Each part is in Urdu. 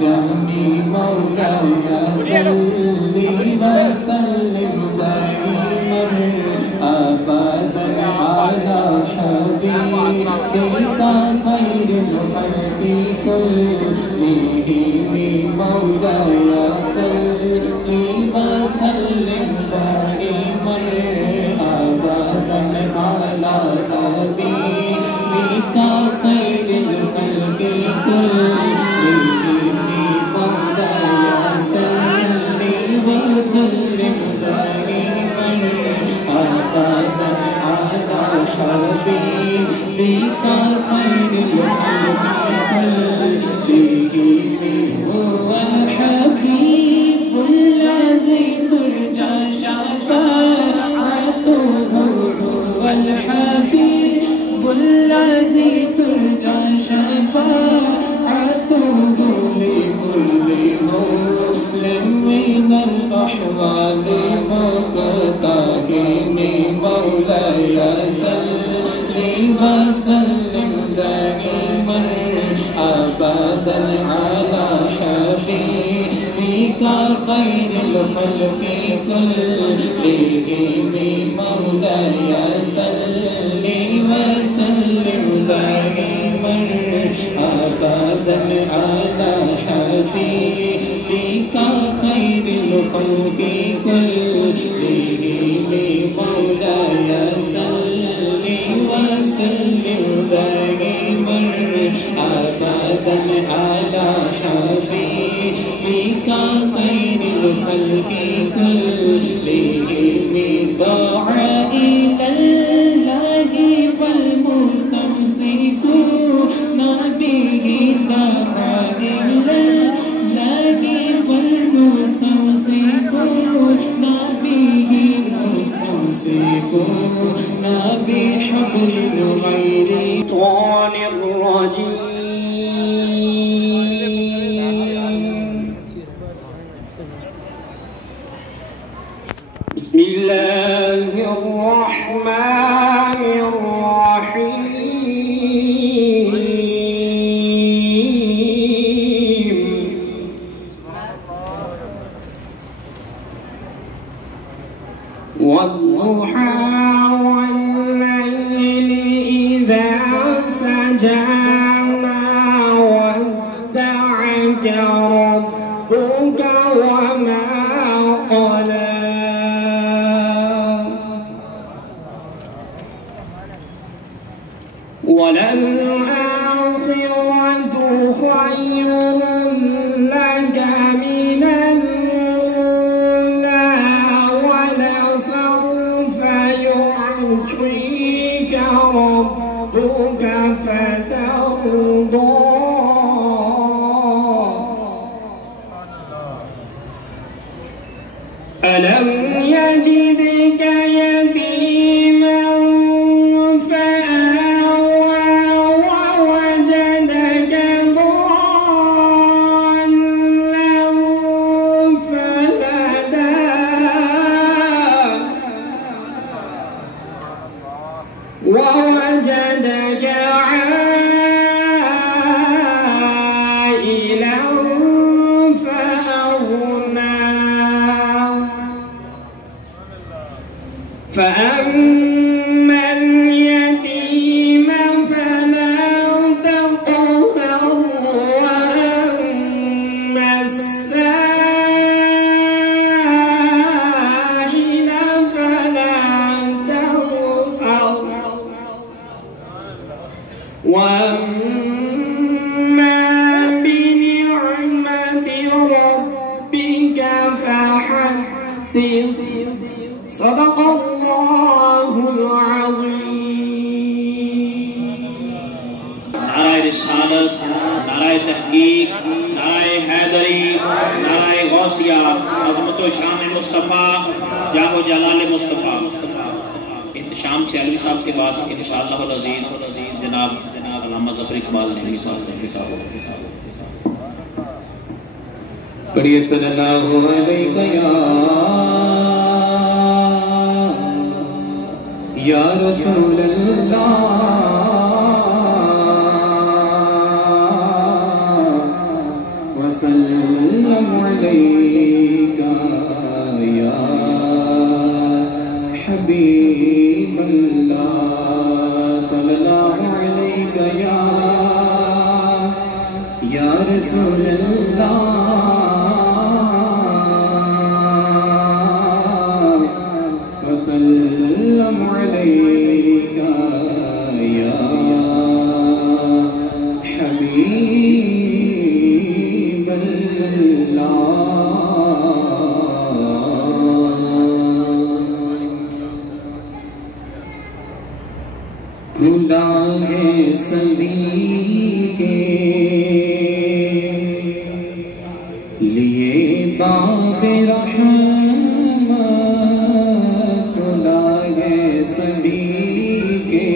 جاني مولاي صل وسلم دائما أبدا على حبيبك خير الخلق كلهم مولاي صل وسلم دائما أبدا على حبيبك خير الخلق كلهم مولاي صل وسلم دائما أبدا على حبيبك خير الخلق كلهم هو الحبيب الذي ترجى شفاعته هو الحبيب الذي ترجى شفاعته لكل هول من الأحوال مقتهن مولاي صل وسلم دائما أبدا على حبيبك خير الخلق كلهم مولاي صل وسلم دائما أبدا على حبيبك خير الخلق كلهم مولاي صل وسلم دائما أبدا على حبيبك خير الخلق كلهم ضاع إلى الله فالمستمسكون به ضاع إلى الله فالمستمسكون به مستمسكون بحبل غير الشيطان الرجيم بسم الله الرحمن الرحيم والضحى والليل إذا سجى ما ودعك ربك وما قلى وللآخرة خير لك من الأولى ولسوف يعطيك ربك فترضى ألم يجدك يتيما فآوى ووجدك ضالا فهدى ووجدك عائلا فأغنى فأما اليتيم فلا تقهر وأما السائل فلا تنهر وأما بنعمة ربك فحدث صدق الله العظيم نعرہ رسالت نعرہ تحقیق نعرہ حیدری نعرہ غوثیہ عظمت و شان مصطفیٰ جاہ و جلال مصطفیٰ احتشام سے علوی صاحب کے بعد انشاءاللہ والعزیز جناب علامہ ظفر اقبال نبی صاحب پڑھیے صلی اللہ علیہ یا رسول اللہ وسلم علیکہ یا حبیب اللہ صلی اللہ علیکہ یا رسول اللہ وسلم علیکہ یا حبیب اللہ کھلا ہے سبھی کے لیے باب رحمت کھلا ہے سبھی کے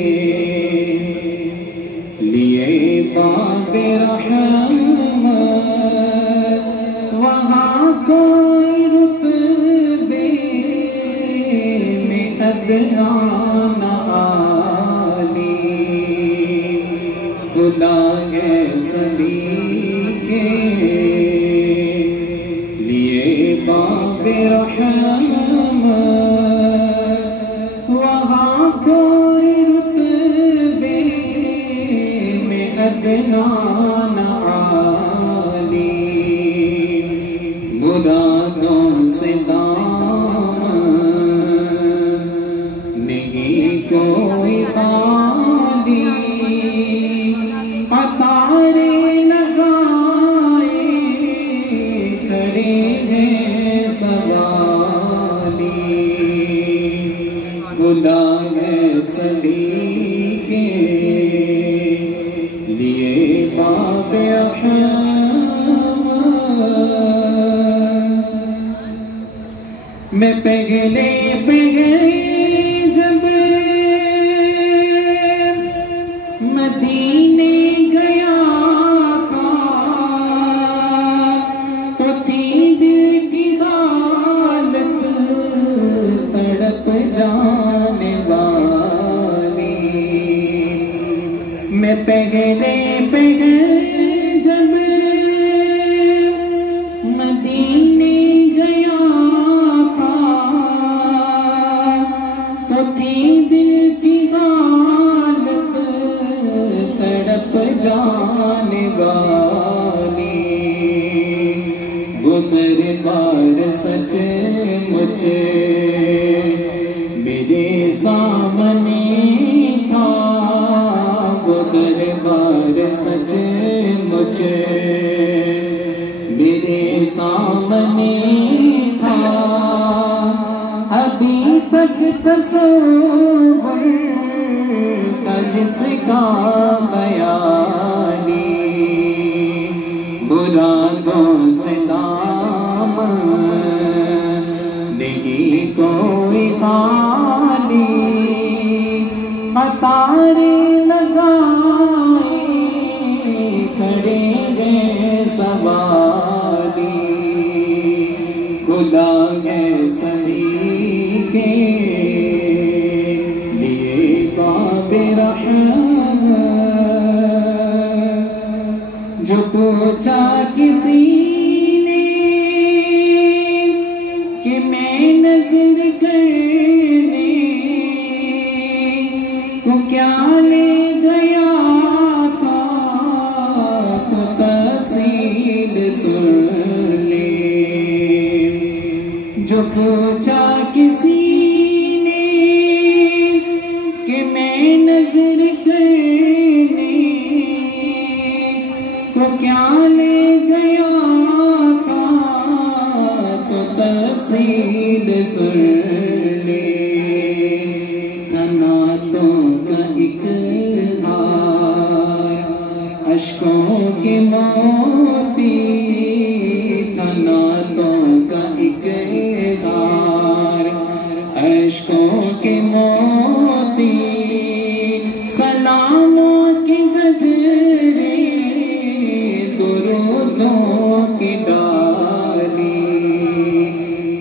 لیے باب رحمت وہاں کوئی رتبے میں ادنا نہ کھلا ہے سبھی کے لیے باب رحمت وہاں کوئی رتبے میں ادنا نہ عالی مرادوں سے دامن نہیں کوئی خالی قطارے لگائے کھڑے ہیں سوالی کھلا ہے سبھی کے لیے باب رحمت میں پگھلے جب مدینے گیا تھا تو تھی دل کی حالت تڑپ جانے والی میں پگھلے جب مدینے گیا تھا تو تھی دل کی حالت تڑپ جانے والی وہ دربار سچ مچ میرے سامنے تھا وہ دربار سچ مچ میرے سامنے تھا ابھی تک تصور تھا جس کا خیالی مرادوں سے دامن نہیں کوئی خالی قطارے لگائے کھڑے ہیں سوالی کھلا ہے سبھی کے لیے باب رحمت جو پوچھا کسی نے کہ میں نظر کرنے کو کیا لے گیا تھا تو تفصیل سن لے جو پوچھا کسی نے کہ میں نظر کرنے کو کیا لے گیا تھا تو تفصیل سن لے تھناتوں کا ایک ہار اشکوں کے موتی تھناتوں کا ایک ہار اشکوں کے موتی سلاموں کے گجرے درودوں کی ڈالی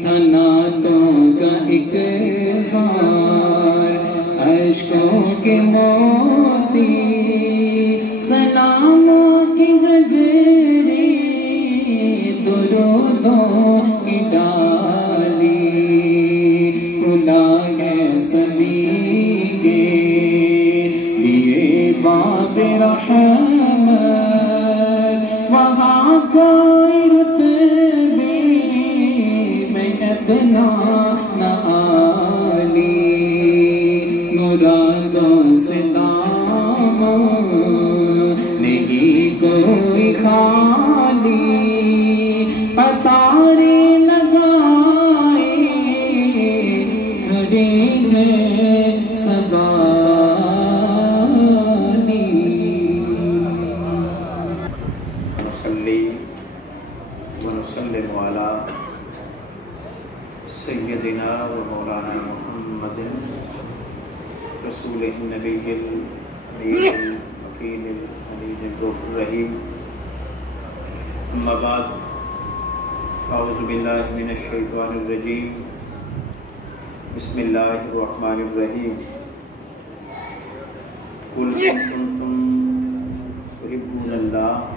تھناتوں کا ایک ہار اشکوں کے موتی سلاموں کے گجرے درود پودوں کی ڈالی کھلا ہے سبھی کے لیے باب رحمت وہاں کوئی رتبے میں ادنا نہ عالی مرادوں سے دام نہیں کوئی خالی قطارے لگائے کھڑے ہیں سبانی نصلی ونسلم علی سیدنا و مولانا محمد رسول النبی النبی الوکیل الحمید الرؤوف الرحیم اما بعد اعوذ باللہ من الشیطان الرجیم بسم اللہ الرحمن الرحیم قل ان کنتم تحبون اللہ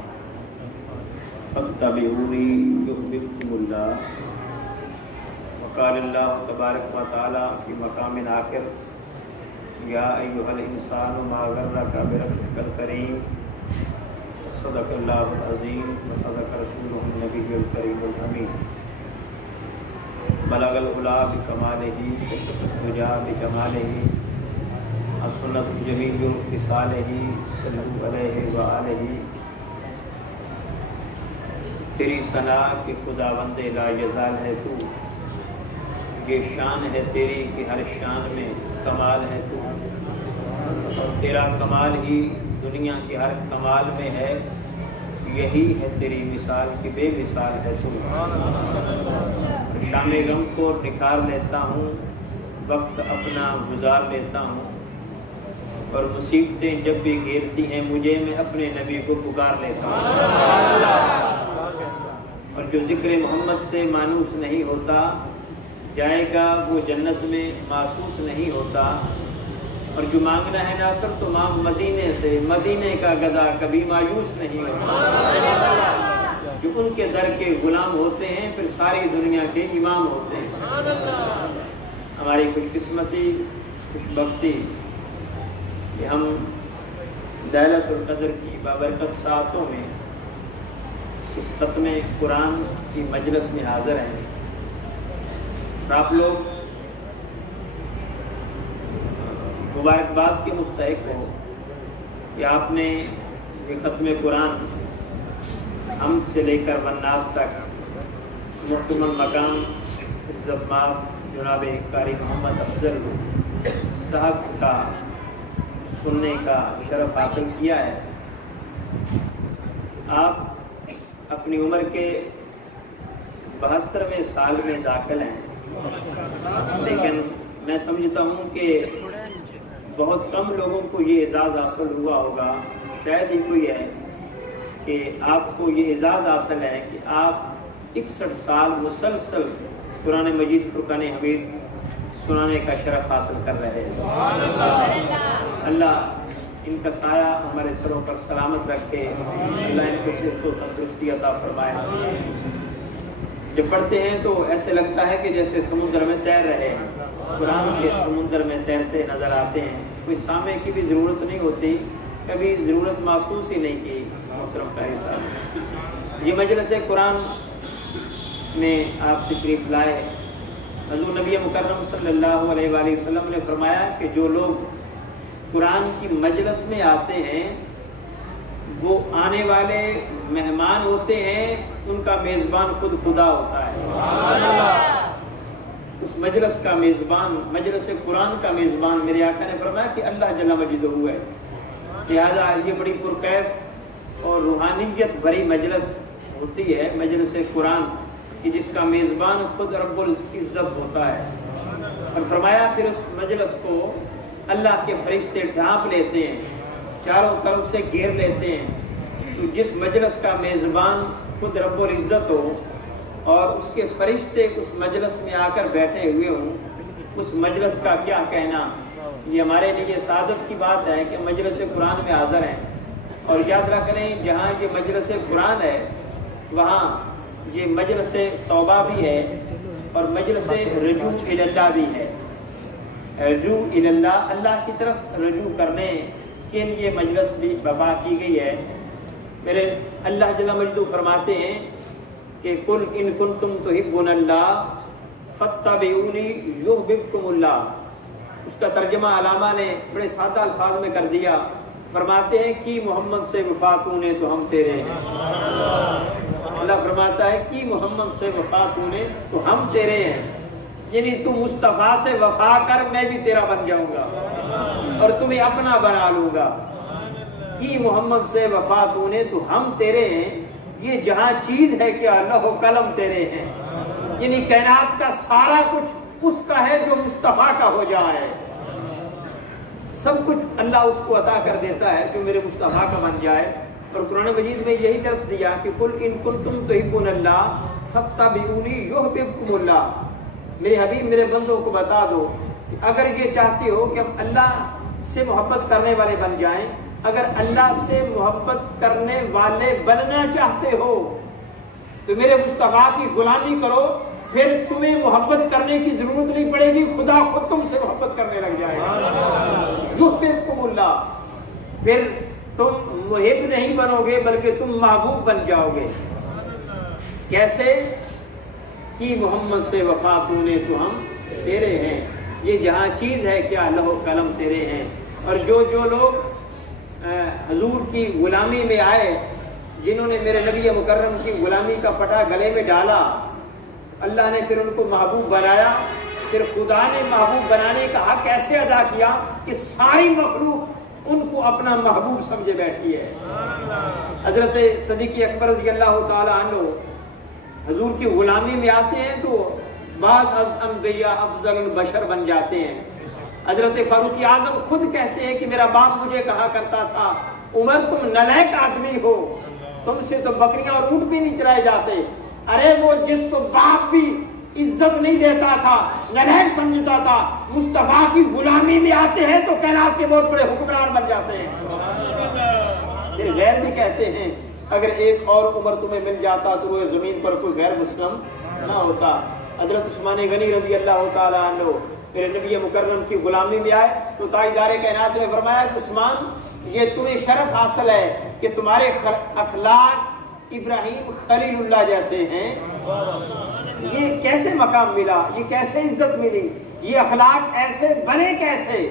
فاتبعونی یحببکم اللہ وقال اللہ تبارک و تعالی فی مقام آخر یا ایھا الانسان ما غرک بربک الکریم صدق اللہ العظیم وصدق رسولہ النبی الکریم الامین بلغ العلا بکمالہ کشف الدجی بکمالہ حسنت جمیع خصالہ صلی علیہ وآلہ تیری ثنا کہ خداوند لا یزال ہے تو یہ شان ہے تیری کہ ہر شان میں کمال ہے تو اور تیرا کمال ہی دنیا کی ہر کمال میں ہے یہی ہے تیری مثال کہ بے مثال ہے تو شام غم کو نکھار لیتا ہوں وقت اپنا گزار لیتا ہوں اور مصیبتیں جب بھی گھیرتی ہیں مجھے میں اپنے نبی کو پکار لیتا ہوں اور جو ذکر محمد سے مانوس نہیں ہوتا جائے گا وہ جنت میں محسوس نہیں ہوتا اور جو مانگنا ہے ناصر تو مانگ مدینے سے مدینے کا گدا کبھی مایوس نہیں ہوتا جو ان کے در کے غلام ہوتے ہیں پھر ساری دنیا کے امام ہوتے ہیں ہماری خوش قسمتی خوش بختی کہ ہم لیلۃ القدر کی بابرکت ساعتوں میں اس ختم قرآن کی مجلس میں حاضر ہیں اور آپ لوگ مبارکباد کے مستحق ہو کہ آپ نے یہ ختم قرآن ہم سے لے کر والناس تک محترم المقام عزت مآب جناب قاری محمد افضل صاحب کا سننے کا شرف حاصل کیا ہے آپ اپنی عمر کے 72ویں سال میں داخل ہیں لیکن میں سمجھتا ہوں کہ بہت کم لوگوں کو یہ اعزاز حاصل ہوا ہوگا شاید ہی کوئی ہے کہ آپ کو یہ اعزاز حاصل ہے کہ آپ 61 سال مسلسل قرآن مجید فرقان حمید سنانے کا شرف حاصل کر رہے ہیں اللہ ان کا سایہ ہمارے سروں پر سلامت رکھے اللہ ان کو صحت و تندرستی عطا فرمائے جب پڑھتے ہیں تو ایسے لگتا ہے کہ جیسے سمندر میں تیر رہے ہیں قرآن کے سمندر میں تیرتے نظر آتے ہیں کوئی سامع کی بھی ضرورت نہیں ہوتی کبھی ضرورت محسوس ہی نہیں کی محترم قاری صاحب یہ مجلس قرآن میں آپ تشریف لائے حضور نبی مکرم صلی اللہ علیہ وآلہ وسلم نے فرمایا کہ جو لوگ قرآن کی مجلس میں آتے ہیں وہ آنے والے مہمان ہوتے ہیں ان کا میزبان خود خدا ہوتا ہے اس مجلس کا میزبان مجلس قرآن کا میزبان میرے آقا نے فرمایا کہ اللہ جل مجدہ ہے لہذا یہ بڑی پرکیف اور روحانیت بھری مجلس ہوتی ہے مجلس قرآن کہ جس کا میزبان خود رب العزت ہوتا ہے اور فرمایا پھر اس مجلس کو اللہ کے فرشتے ڈھانپ لیتے ہیں چاروں طرف سے گھیر لیتے ہیں تو جس مجلس کا میزبان خود رب العزت ہو اور اس کے فرشتے اس مجلس میں آ کر بیٹھے ہوئے ہوں اس مجلس کا کیا کہنا یہ ہمارے لیے سعادت کی بات ہے کہ مجلس قرآن میں حاضر ہیں اور یاد رکھ لیں جہاں یہ مجلس قرآن ہے وہاں یہ مجلس توبہ بھی ہے اور مجلس رجوع اللہ بھی ہے. رجوع اللہ، اللہ کی طرف رجوع کرنے کے لیے مجلس بھی برپا کی گئی ہے. میرے اللہ جل مجدہ فرماتے ہیں کہ قل ان کنتم تحبون اللہ فاتبعونی یحببکم اللہ. اس کا ترجمہ علامہ نے بڑے سادہ الفاظ میں کر دیا. فرماتے ہیں کہ محمد سے وفا تو نے تو ہم تیرے ہیں. اللہ فرماتا ہے کہ محمد سے وفا تو نے تو ہم تیرے ہیں، یعنی تو مصطفیٰ سے وفا کر میں بھی تیرا بن جاؤں گا اور تمہیں اپنا بنا لوں گا. کہ محمد سے وفا تو نے تو ہم تیرے ہیں، یہ جہاں چیز ہے کہ اللہ و قلم تیرے ہیں، یعنی کائنات کا سارا کچھ اس کا ہے جو مصطفیٰ کا ہو جائے. سب کچھ اللہ اس کو عطا کر دیتا ہے جو میرے مصطفیٰ کا بن جائے. اور قرآن مجید میں یہی درس دیا کہ قل ان کنتم تحبون اللہ فاتبعونی یحببکم اللہ. میرے حبیب میرے بندوں کو بتا دو کہ اگر یہ چاہتے ہو کہ ہم اللہ سے محبت کرنے والے بن جائیں، اگر اللہ سے محبت کرنے والے بننا چاہتے ہو تو میرے مصطفیٰ کی غلامی کرو، پھر تمہیں محبت کرنے کی ضرورت نہیں پڑے گی، خدا خود تم سے محبت کرنے لگ جائے گا. یحببکم اللہ. پھر تم محب نہیں بنو گے بلکہ تم محبوب بن جاؤ گے. کیسے؟ کہ محمد سے وفا تو نے تو ہم تیرے ہیں، یہ جہاں چیز ہے کیا لوح و قلم تیرے ہیں. اور جو لوگ حضور کی غلامی میں آئے، جنہوں نے میرے نبی مکرم کی غلامی کا پٹا گلے میں ڈالا، اللہ نے پھر ان کو محبوب بنایا. پھر خدا نے محبوب بنانے کا حق ایسے ادا کیا کہ ساری مخلوق ان کو اپنا محبوب سمجھے بیٹھی ہے. حضرت صدیق اکبر رضی اللہ تعالی عنہ حضور کی غلامی میں آتے ہیں تو بعد از انبیاء افضل البشر بن جاتے ہیں. حضرت فاروق اعظم خود کہتے ہیں کہ میرا باپ مجھے کہا کرتا تھا عمر تم نالائق آدمی ہو، تم سے تو بکریاں اور اونٹ بھی نہیں چرائے جاتے. ارے وہ جس کو باپ بھی عزت نہیں دیتا تھا، نالائق سمجھتا تھا، مصطفیٰ کی غلامی میں آتے ہیں تو کائنات کے بہت بڑے حکمران بن جاتے ہیں. پھر غیر بھی کہتے ہیں اگر ایک اور عمر تمہیں مل جاتا تو روئے زمین پر کوئی غیر مسلم نہ ہوتا. حضرت عثمان غنی رضی اللہ تعالی عنہ میرے نبی مکرم کی غلامی میں آئے تو تاجدار کائنات نے فرمایا عثمان یہ تمہیں شرف حاصل ہے کہ تمہارے اخلاق ابراہیم خلیل اللہ جیسے ہیں. یہ کیسے مقام ملا، یہ کیسے عزت ملی، یہ اخلاق ایسے بنے کیسے؟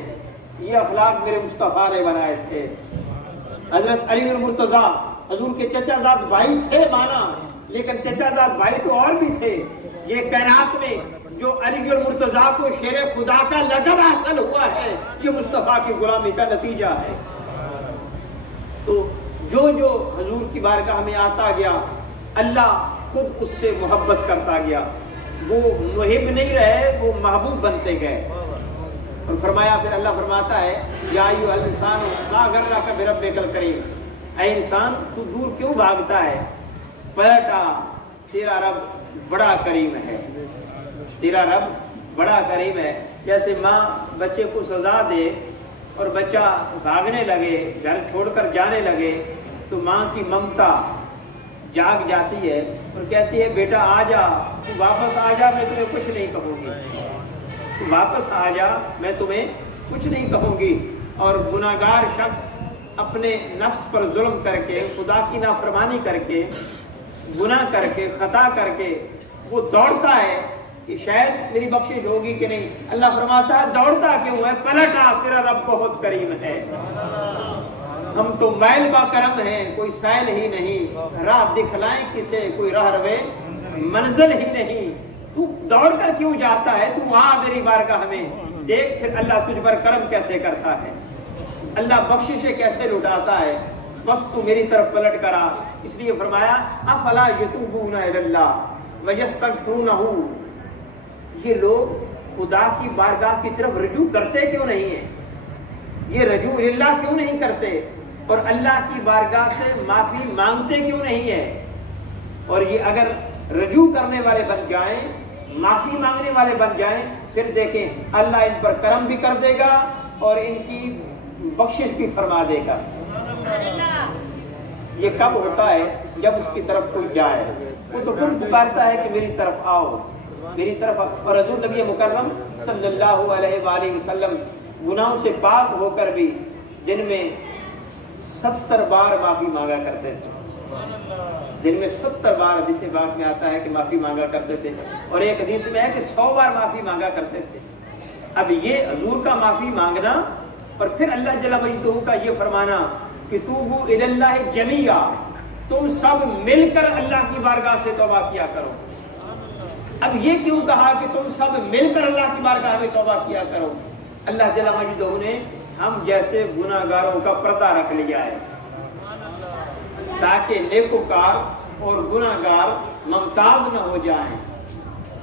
یہ اخلاق میرے مصطفیٰ نے بنائے تھے. حضرت علی المرتضیٰ حضور کے چچا زاد بھائی تھے مانا، لیکن چچا زاد بھائی تو اور بھی تھے. یہ کائنات میں جو علی المرتضیٰ کو شیر خدا کا لقب حاصل ہوا ہے یہ مصطفیٰ کی غلامی کا نتیجہ ہے. تو جو حضور کی بارگاہ میں آتا گیا اللہ خود اس سے محبت کرتا گیا. وہ محب نہیں رہے، وہ محبوب بنتے گئے. اور فرمایا پھر اللہ فرماتا ہے یا ایھا الانسان ما غرک بربک الکریم، اے انسان تو دور کیوں بھاگتا ہے، پلٹ آ، تیرا رب بڑا کریم ہے، تیرا رب بڑا کریم ہے. جیسے ماں بچے کو سزا دے اور بچہ بھاگنے لگے، گھر چھوڑ کر جانے لگے تو ماں کی ممتا جاگ جاتی ہے اور کہتی ہے بیٹا آ جا، تو واپس آ جا، میں تمہیں کچھ نہیں کہوں گی، تو واپس آ جا، میں تمہیں کچھ نہیں کہوں گی. اور گناہگار شخص اپنے نفس پر ظلم کر کے، خدا کی نافرمانی کر کے، گناہ کر کے، خطا کر کے وہ دوڑتا ہے کہ شاید میری بخشش ہوگی کہ نہیں. اللہ فرماتا ہے دوڑتا کیوں ہے، پلٹ آ، تیرا رب بہت کریم ہے. ہم تو مائل با کرم ہیں، کوئی سائل ہی نہیں، راہ دکھلائیں کسے، کوئی راہ روے منزل ہی نہیں. تو دوڑ کر کیوں جاتا ہے، تو آ میری بارگاہ میں، دیکھ پھر اللہ تجھ پر کرم کیسے کرتا ہے، اللہ بخششیں کیسے لٹاتا ہے. بس تو میری طرف پلٹ کرا. اس لیے فرمایا افلا یتوبون الی اللہ ویستغفرونہ، یہ لوگ خدا کی بارگاہ کی طرف رجوع کرتے کیوں نہیں ہیں، یہ رجوع اللہ کیوں نہیں کرتے اور اللہ کی بارگاہ سے معافی مانگتے کیوں نہیں ہیں. اور یہ اگر رجوع کرنے والے بن جائیں، معافی مانگنے والے بن جائیں، پھر دیکھیں اللہ ان پر کرم بھی کر دے گا اور ان کی بخشش بھی فرما دے گا. یہ کب ہوتا ہے؟ جب اس کی طرف کوئی جائے، وہ تو خود پکارتا ہے کہ میری طرف آؤ، میری طرف آؤ۔ اور حضور نبی مکرم صلی اللہ علیہ وآلہ وسلم گناہوں سے پاک ہو کر بھی دن میں 70 بار معافی مانگا کرتے تھے، دن میں 70 بار، جسے بات میں آتا ہے کہ معافی مانگا کرتے تھے، اور ایک حدیث میں ہے کہ 100 بار معافی مانگا کرتے تھے۔ اب یہ حضور کا معافی مانگنا اور پھر اللہ جل وجلہ کا یہ فرمانا کہ توبوا الی اللہ جمیعا، تم سب مل کر اللہ کی بارگاہ سے توبہ کیا کرو۔ اب یہ کیوں کہا کہ تم سب مل کر اللہ کی بارگاہ میں توبہ کیا کرو؟ اللہ جل وجلہ نے ہم جیسے گناہگاروں کا پردہ رکھ لیا ہے تاکہ نیکوکار اور گناہگار ممتاز نہ ہو جائیں۔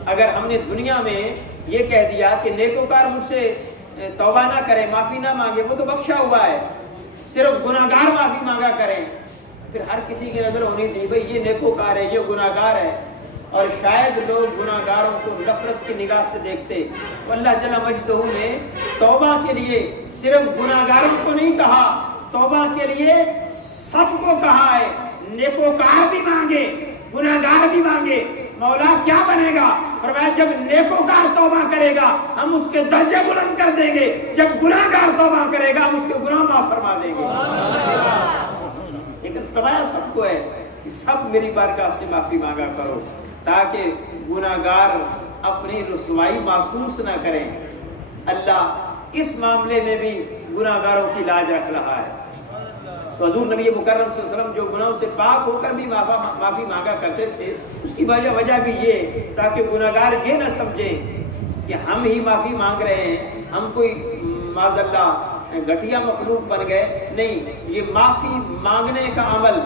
اگر ہم نے دنیا میں یہ کہہ دیا کہ نیکوکار مجھ سے توبہ نہ کرے، معافی نہ مانگے، وہ تو بخشا ہوا ہے، صرف گناہگار معافی مانگا کریں، پھر ہر کسی کی نظر ہونی تھی بھئی یہ نیکوکار ہے، یہ گناہگار ہے، اور شاید لوگ گناہگاروں کو نفرت کی نگاہ سے دیکھتے۔ اللہ جل مجدہ نے توبہ کے لیے صرف گناہگاروں کو نہیں کہا، توبہ کے لیے سب کو کہا ہے، نیکوکار بھی مانگے، گناہگار بھی مانگے۔ مولا کیا بنے گا؟ فرمایا جب نیکوکار توبہ کرے گا ہم اس کے درجے بلند کر دیں گے، جب گناہگار توبہ کرے گا ہم اس کے گناہ معاف فرما دیں گے۔ لیکن فرمایا سب کو ہے کہ سب میری بارگاہ سے معافی مانگا کرو تاکہ گناہگار اپنی رسوائی محسوس نہ کریں۔ اللہ اس معاملے میں بھی گناہگاروں کی لاج رکھ رہا ہے۔ تو حضور نبی مکرم صلی اللہ علیہ وسلم جو گناہوں سے پاک ہو کر بھی معافی مانگا کرتے تھے، اس کی وجہ بھی یہ تاکہ گناہگار یہ نہ سمجھیں کہ ہم ہی معافی مانگ رہے ہیں، ہم کوئی معاذ اللہ گھٹیا مخلوق بن گئے۔ نہیں، یہ معافی مانگنے کا عمل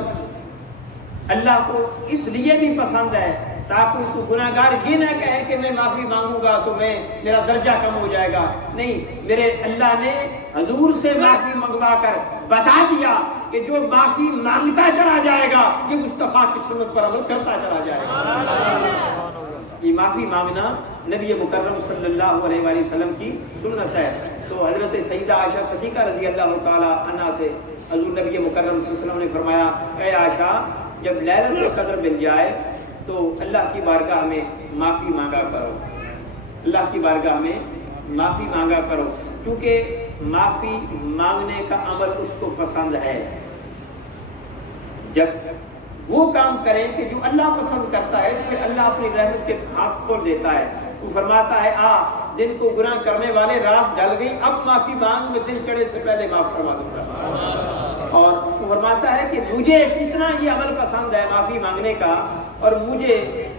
اللہ کو اس لیے بھی پسند ہے تاکہ تو گناہگار یہ نہ کہے کہ میں معافی مانگوں گا تو میرا درجہ کم ہو جائے گا۔ نہیں، میرے اللہ نے حضور سے معافی منگوا کر بتا دیا کہ جو معافی مانگتا چلا جائے گا یہ مصطفیٰ کی سنت پر عمل کرتا چلا جائے گا۔ یہ معافی مانگنا نبی مکرم صلی اللہ علیہ وآلہ وسلم کی سنت ہے۔ تو حضرت سیدہ عائشہ صدیقہ رضی اللہ تعالی عنہا سے حضور نبی مکرم صلی اللہ علیہ وسلم نے فرمایا، اے عائشہ جب لیلۃ القدر مل جائے تو اللہ کی بارگاہ میں معافی مانگا کرو، اللہ کی بارگاہ میں معافی مانگا کرو، کیونکہ معافی مانگنے کا عمل اس کو پسند ہے۔ جب وہ کام کریں کہ جو اللہ پسند کرتا ہے تو پھر اللہ اپنی رحمت کے ہاتھ کھول دیتا ہے۔ وہ فرماتا ہے دن کو گناہ کرنے والے رات ڈل گئی، اب معافی مانگ، میں دن چڑھے سے پہلے معاف فرما دوں گا۔ اور وہ فرماتا ہے کہ مجھے کتنا یہ عمل پسند ہے معافی مانگنے کا، اور مجھے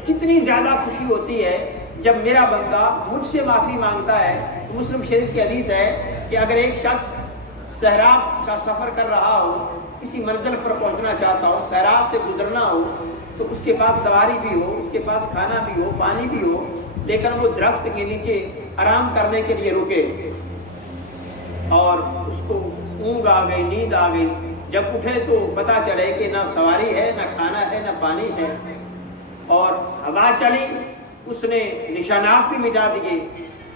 کتنی زیادہ خوشی ہوتی ہے جب میرا بندہ مجھ سے معافی مانگتا ہے۔ مسلم شریف کی حدیث ہے کہ اگر ایک شخص صحرا کا سفر کر رہا ہو، کسی منزل پر پہنچنا چاہتا ہو، صحرا سے گزرنا ہو، تو اس کے پاس سواری بھی ہو، اس کے پاس کھانا بھی ہو، پانی بھی ہو، لیکن وہ درخت کے نیچے آرام کرنے کے لیے رکے اور اس کو اونگ آ گئی، نیند آ گئی، جب اٹھے تو پتہ چلے کہ نہ سواری ہے، نہ کھانا ہے، نہ پانی ہے، اور ہوا چلی، اس نے نشانات بھی مٹا دیے،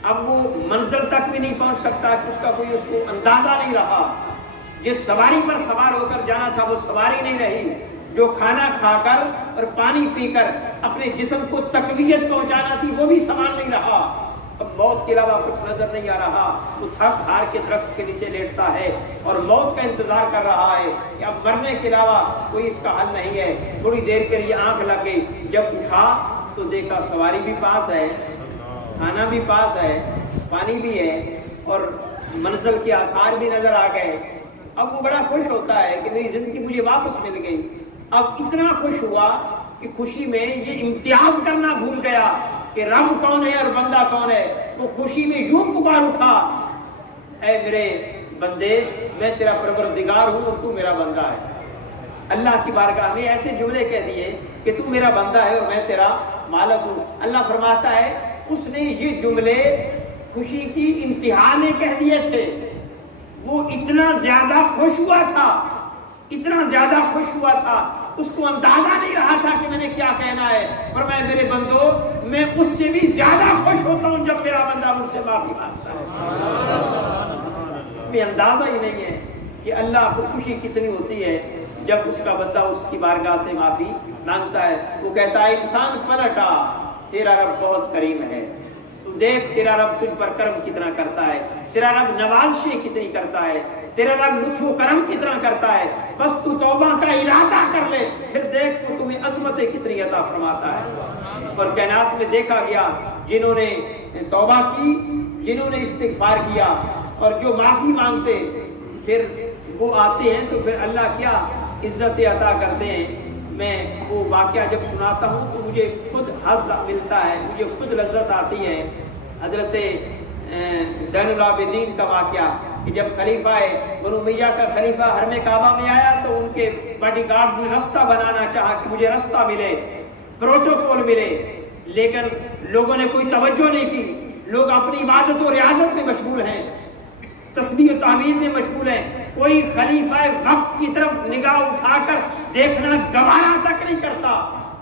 اب وہ منزل تک بھی نہیں پہنچ سکتا، اس کا کوئی اس کو اندازہ نہیں رہا، جس سواری پر سوار ہو کر جانا تھا وہ سواری نہیں رہی، جو کھانا کھا کر اور پانی پی کر اپنے جسم کو تقویت پہنچانا تھی وہ بھی سامان نہیں رہا، اب موت کے علاوہ کچھ نظر نہیں آ رہا، وہ تھک ہار کے درخت کے نیچے لیٹتا ہے اور موت کا انتظار کر رہا ہے کہ اب مرنے کے علاوہ کوئی اس کا حل نہیں ہے۔ تھوڑی دیر کے لیے آنکھ لگ گئی، جب اٹھا تو دیکھا سواری بھی پاس ہے، کھانا بھی پاس ہے، پانی بھی ہے، اور منزل کے آثار بھی نظر آ گئے۔ اب وہ بڑا خوش ہوتا ہے کہ میری زندگی مجھے واپس مل گئی۔ اب اتنا خوش ہوا کہ خوشی میں یہ امتیاز کرنا بھول گیا کہ رب کون ہے اور بندہ کون ہے۔ وہ خوشی میں یوں پکار اٹھا، اے میرے بندے، میں تیرا پروردگار ہوں اور تو میرا بندہ ہے۔ اللہ کی بارگاہ میں ایسے جملے کہہ دیے کہ تو میرا بندہ ہے اور میں تیرا مالک ہوں۔ اللہ فرماتا ہے اس نے یہ جملے خوشی کی انتہا میں کہہ دیے تھے، وہ اتنا زیادہ خوش ہوا تھا، اتنا زیادہ خوش ہوا تھا، اس کو اندازہ نہیں رہا تھا کہ میں نے کیا کہنا ہے۔ فرمایا میرے بندو، میں اس سے بھی زیادہ خوش ہوتا ہوں جب میرا بندہ مجھ سے معافی مانگتا ہے۔ میں اندازہ ہی نہیں ہے کہ اللہ کو خوشی کتنی ہوتی ہے جب اس کا بندہ اس کی بارگاہ سے معافی مانگتا ہے، وہ کہتا ہے انسان پلٹا، تیرا رب بہت کریم ہے، تو دیکھ تیرا رب تجھ پر کرم کتنا کرتا ہے، تیرا رب نوازشیں کتنی کرتا ہے، تیرا رب لطف و کرم کتنا کرتا ہے، بس تو توبہ کا ارادہ کر لے، پھر دیکھ تو تمہیں عظمتیں کتنی عطا فرماتا ہے۔ اور کائنات میں دیکھا گیا جنہوں نے توبہ کی، جنہوں نے استغفار کیا اور جو معافی مانگتے پھر وہ آتے ہیں تو پھر اللہ کیا عزت عطا کرتے ہیں۔ میں وہ واقعہ جب سناتا ہوں تو مجھے خود حظ ملتا ہے، مجھے خود لذت آتی ہے۔ حضرت زین العابدین کا واقعہ کہ جب خلیفہ بنو امیہ کا خلیفہ حرم کعبہ میں آیا تو ان کے باڈی گارڈ نے رستہ بنانا چاہا کہ مجھے رستہ ملے، پروٹوکول ملے، لیکن لوگوں نے کوئی توجہ نہیں کی۔ لوگ اپنی عبادت و ریاضت میں مشغول ہیں، تسبیح و تحمید میں مشغول ہیں، کوئی خلیفہ وقت کی طرف نگاہ اٹھا کر دیکھنا گوارا تک نہیں کرتا۔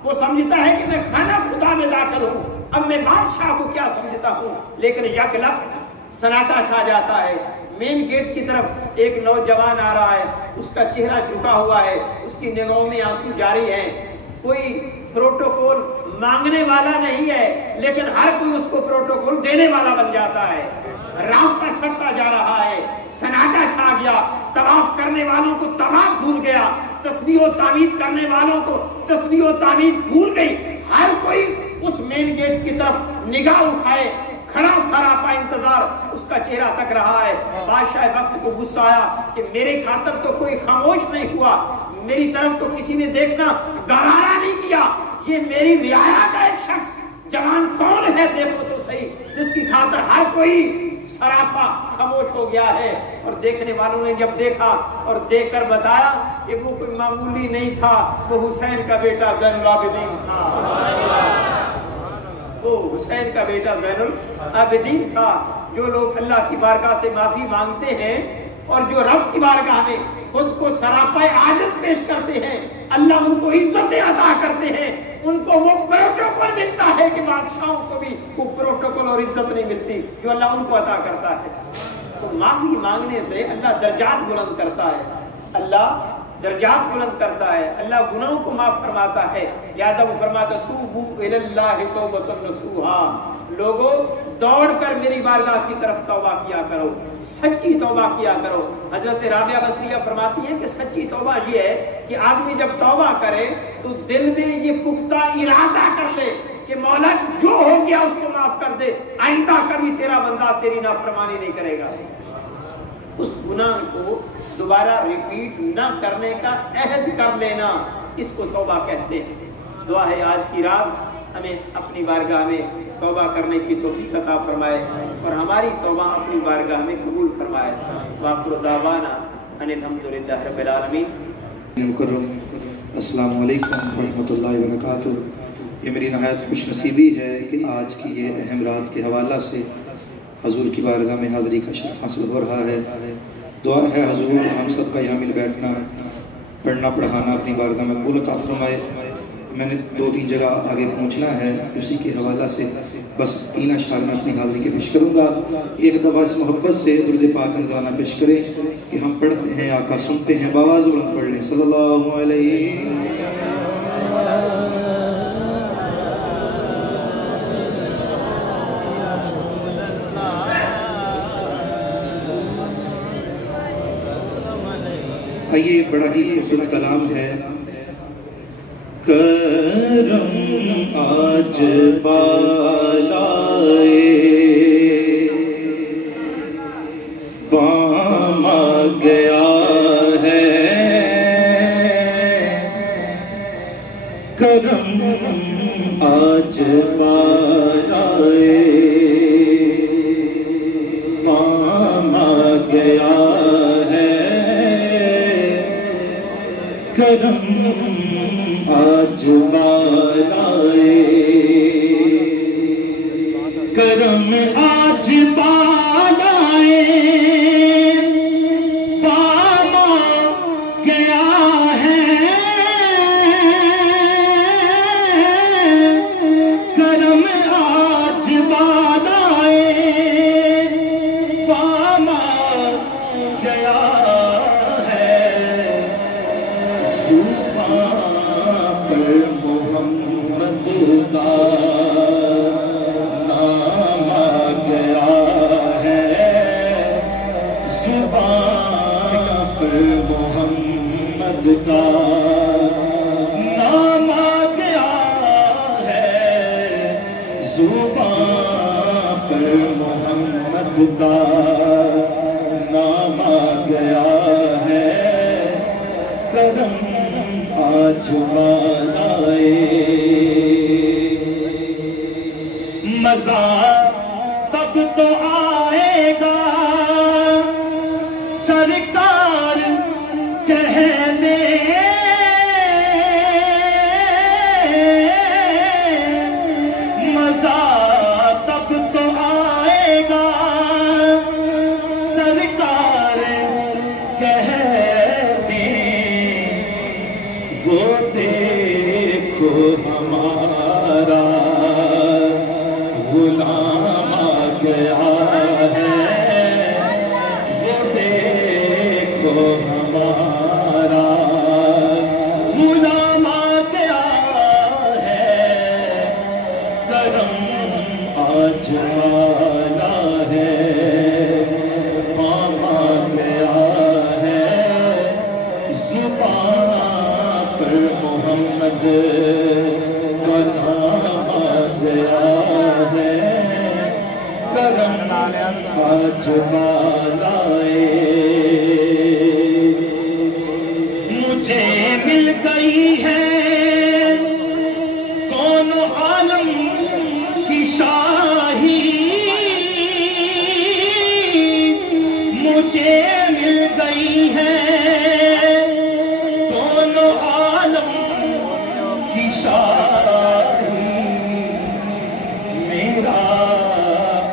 وہ سمجھتا ہے کہ میں خانہ خدا میں داخل ہوں، اب میں بادشاہ کو کیا سمجھتا ہوں، لیکن یک لخت سناٹا چھا جاتا ہے۔ مین گیٹ کی طرف ایک نوجوان آ رہا ہے، اس کا چہرہ جھکا ہوا ہے، اس کی نگاہوں میں آنسو جاری ہیں، کوئی پروٹوکول مانگنے والا نہیں ہے لیکن ہر کوئی اس کو پروٹوکول دینے والا بن جاتا ہے۔ راستہ چھٹتا جا رہا ہے، سناٹا چھا گیا، طواف کرنے والوں کو طواف بھول گیا، تسبیح و تحمید کرنے والوں کو تسبیح و تحمید بھول گئی، ہر کوئی اس مین گیٹ کی طرف نگاہ اٹھائے، کھڑا سراپا انتظار اس کا چہرہ تک رہا ہے۔ بادشاہ وقت کو غصہ آیا کہ میرے خاطر تو کوئی خاموش نہیں ہوا، میری طرف تو کسی نے دیکھنا گوارا نہیں کیا، یہ میری رعایا کا ایک شخص جوان کون ہے دیکھو تو صحیح، جس کی خاطر ہر کوئی سراپا خاموش ہو گیا ہے۔ اور دیکھنے والوں نے جب دیکھا اور دیکھ کر بتایا کہ وہ کوئی معمولی نہیں تھا، وہ حسین کا بیٹا زین العابدین تھا، وہ حسین کا بیٹا زین العابدین تھا۔ جو لوگ اللہ کی بارگاہ سے معافی مانگتے ہیں اور جو رب کی بارگاہ میں خود کو سراپا عاجز پیش کرتے ہیں، اللہ ان کو عزتیں عطا کرتے ہیں، ان کو وہ پروٹوکول ملتا ہے کہ بادشاہوں کو بھی وہ پروٹوکول اور عزت نہیں ملتی جو اللہ ان کو عطا کرتا ہے۔ تو معافی مانگنے سے اللہ درجات بلند کرتا ہے، اللہ درجات بلند کرتا ہے، اللہ گناہوں کو معاف فرماتا ہے۔ لہذا وہ فرماتا توبوا الی اللہ توبۃ نصوحا، لوگوں دوڑ کر میری بارگاہ کی طرف توبہ کیا کرو، سچی توبہ کیا کرو۔ حضرت رابعہ بصریہ فرماتی ہیں کہ سچی توبہ یہ ہے کہ آدمی جب توبہ کرے تو دل میں یہ پختہ ارادہ کر لے کہ مولا جو ہو گیا اس کو معاف کر دے، آئندہ کبھی تیرا بندہ تیری نافرمانی نہیں کرے گا۔ اس گناہ کو دوبارہ ریپیٹ نہ کرنے کا عہد کر لینا، اس کو توبہ کہتے ہیں۔ دعا ہے آج کی رات ہمیں اپنی بارگاہ میں توبہ کرنے کی توفیق عطا فرمائے اور ہماری توبہ اپنی بارگاہ میں قبول فرمائے۔ وآخر دعوانا ان الحمدللہ رب العالمین۔ مکرم السلام علیکم ورحمۃ اللہ وبرکاتہ۔ یہ میری نہایت خوش نصیبی ہے کہ آج کی یہ اہم رات کے حوالہ سے حضور کی بارگاہ میں حاضری کا شرف حاصل ہو رہا ہے۔ دعا ہے حضور ہم سب کا یہاں مل بیٹھنا، پڑھنا پڑھانا اپنی بارگاہ میں قبول عطا فرمائے۔ میں نے 2-3 جگہ آگے پہنچنا ہے، اسی کے حوالہ سے بس 3 اشعار میں اپنی حاضری کے پیش کروں گا۔ ایک دفعہ اس محبت سے درود پاک نذرانہ پیش کریں کہ ہم پڑھتے ہیں آقا سنتے ہیں، باواز بلند پڑھ لیں صلی اللہ علیہ۔ آئیے بڑا ہی خوبصورت کلام ہے۔ کرم آج بالائے بام آ گیا ہے، کرم آج بالائے بام آ گیا ہے، کرم آج بالائے، کرم آج بالائے بام گیا ہے، کرم آج بالائے بام گیا ہے، لائے مزہ تب تو آئے گا سرکار کہہ دے مزہ تب تو آئے گا سرکار کہہ دے وہ دیکھو ہمارا غلام آ گیا ہے وہ دیکھو ہمارا غلام آ گیا ہے کرم آج والا ہے کام آ گیا ہے زبان پر محمد کا نام آ گیا ہے کرم آج بالائے مجھے مل گئی ہے کون عالم کی شاہی مجھے مل گئی ہے کون عالم کی شاہی میرا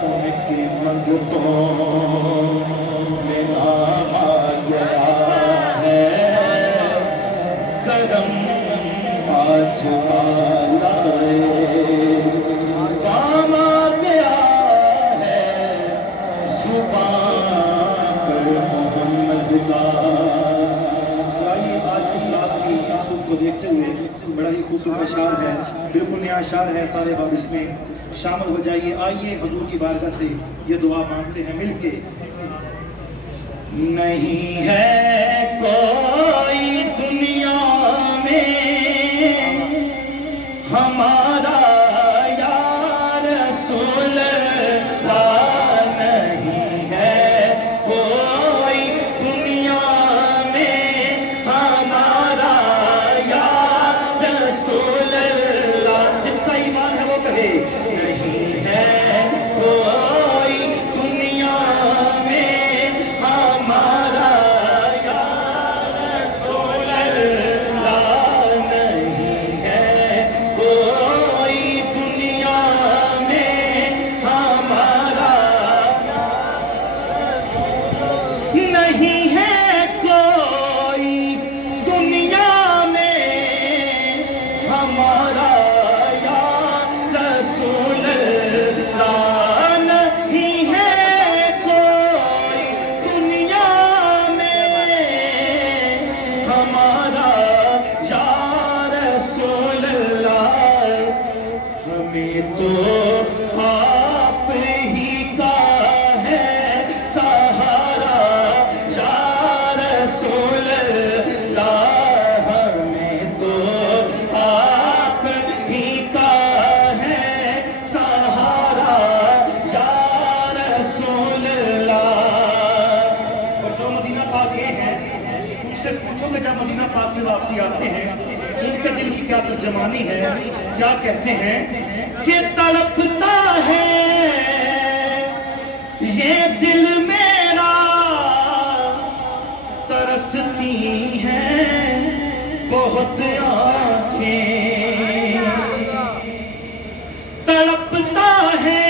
ان کے منگتوں میں نام آ گیا ہے کرم آج بالائے کام آ گیا ہے زبان پر محمد کا آئیے آج اس رات کی مقصود کو دیکھتے ہوئے بڑا ہی خوبصورت اشعار ہے بالکل نیا اشعار ہے سارے باب اس میں شامل ہو جائیے آئیے حضور کی بارگاہ سے یہ دعا مانگتے ہیں مل کے نہیں ہے کوئی دنیا میں ہمارا یا رسول اللہ نہیں ہے کوئی دنیا میں ہمارا یا رسول اللہ جس کا ایمان ہے وہ کہے نہیں ہے کوئی دنیا میں ہمارا یا رسول اللہ نہیں ہے کوئی دنیا میں ہمارا نہیں ہے کوئی دنیا میں ہمارا یا رسول اللہ نہیں ہے کوئی دنیا میں ہمارا یا رسول اللہ ہمیں تو آپ ہی کا ہے سہارا یا رسول اللہ ہمیں تو آپ ہی کا ہے سہارا یا رسول اللہ اور جو مدینہ پاک گئے ہیں ان سے پوچھو کہ جب مدینہ پاک سے واپسی آتے ہیں ان کے دل کی کیا ترجمانی ہے کیا کہتے ہیں کہ تڑپتا ہے یہ دل میرا ترستی ہے بہت آنکھیں تڑپتا ہے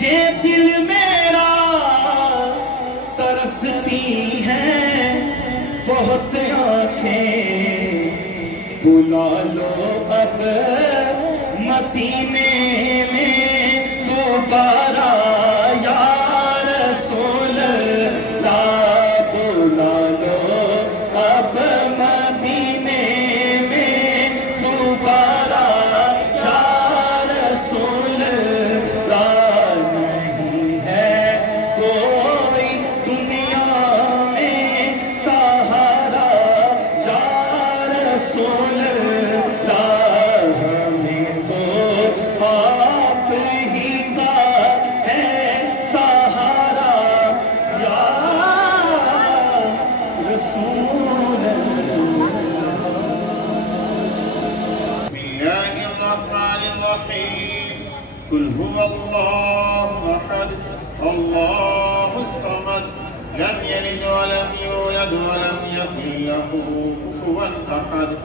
یہ دل میرا ترستی ہے بہت آنکھیں بلا لو اب مدینے میں دوبارہ یا رسول اللہ بلا لو اب مدینے میں دوبارہ یا رسول اللہ نہیں ہے کوئی دنیا میں سہارا یا رسول اللہ ہمیں تو آپ ہی کا قل هو الله أحد الله الصمد لم يلد ولم يولد ولم يكن له كفوا أحد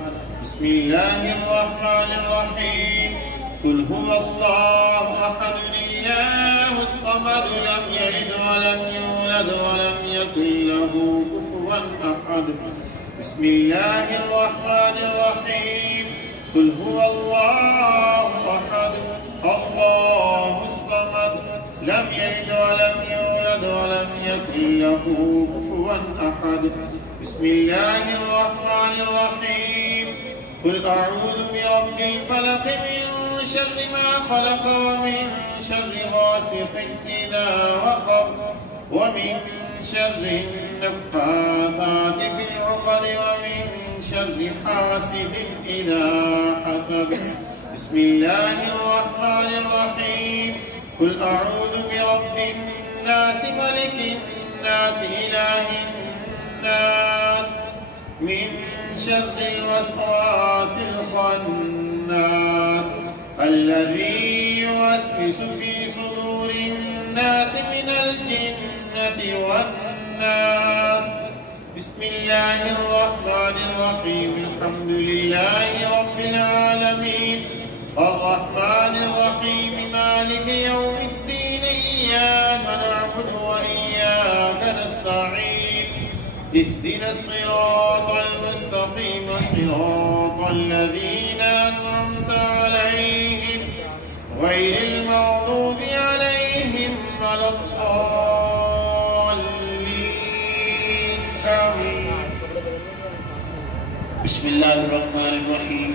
بسم الله الرحمن الرحيم قل هو الله أحد الله الصمد لم يلد ولم يولد ولم يكن له كفوا أحد بسم الله الرحمن الرحيم قل هو الله أحد الله الصمد لم يلد ولم يولد ولم يكن له كفوا أحد بسم الله الرحمن الرحيم قل أعوذ برب الفلق من شر ما خلق ومن شر غاسق إذا وقب ومن شر النفاثات في العقد ومن شر حاسد إذا حسد بسم الله الرحمن الرحيم قل أعوذ برب الناس ملك الناس إله الناس من شر الوسواس الخناس الذي يوسوس في صدور الناس من الجنة والناس بسم الله الرحمن الرحيم الحمد لله رب العالمين الرحمن الرحيم مالك يوم الدين إياك نعبد وإياك نستعين اهدنا الصراط المستقيم صراط الذين أنعمت عليهم غير المغضوب عليهم ولا الضالين آمين بسم الله الرحمن الرحيم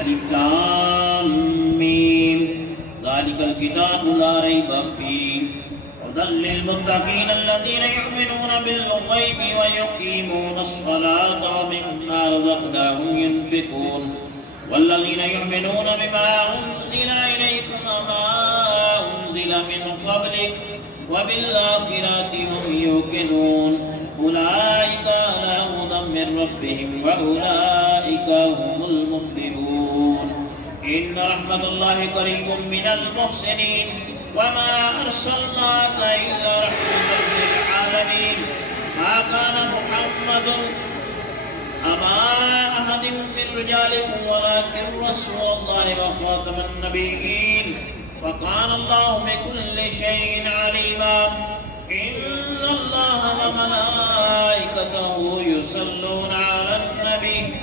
الف لام میم ذلك الكتاب لا ريب فيه هدى للمتقين الذين يؤمنون بالغيب ويقيمون الصلاة ومما رزقناهم ينفقون والذين يؤمنون بما أنزل إليكم وما أنزل من قبلك وبالآخرة هم يوقنون أولئك على هدى من ربهم وأولئك هم المفلحون إن رحمة الله قريب من المحسنين وما أرسلناك إلا رحمة للعالمين ما كان محمد أبا أحد من رجالكم ولكن رسول الله وخاتم النبيين وكان الله بكل شيء عليما إن الله وملائكته يصلون على النبي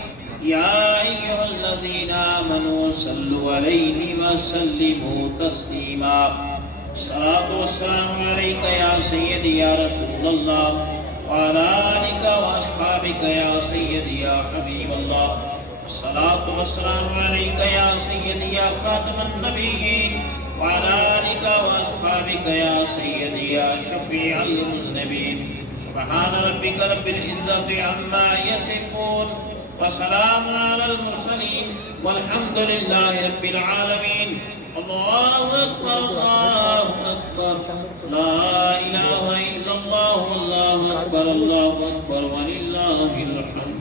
يا أيها الذين آمنوا صلوا عليه وسلموا تسليما الصلاة والسلام عليك يا سيدي يا رسول الله وعلى آلك وأصحابك يا سيدي يا حبيب الله الصلاة والسلام عليك يا سيدي يا خاتم النبيين وعلى آلك وأصحابك يا سيدي يا شفيع المذنبين سبحان ربك رب العزة عما يصفون وسلام على المرسلين والحمد لله رب العالمين الله أكبر الله أكبر لا إله إلا الله والله أكبر الله أكبر ولله الحمد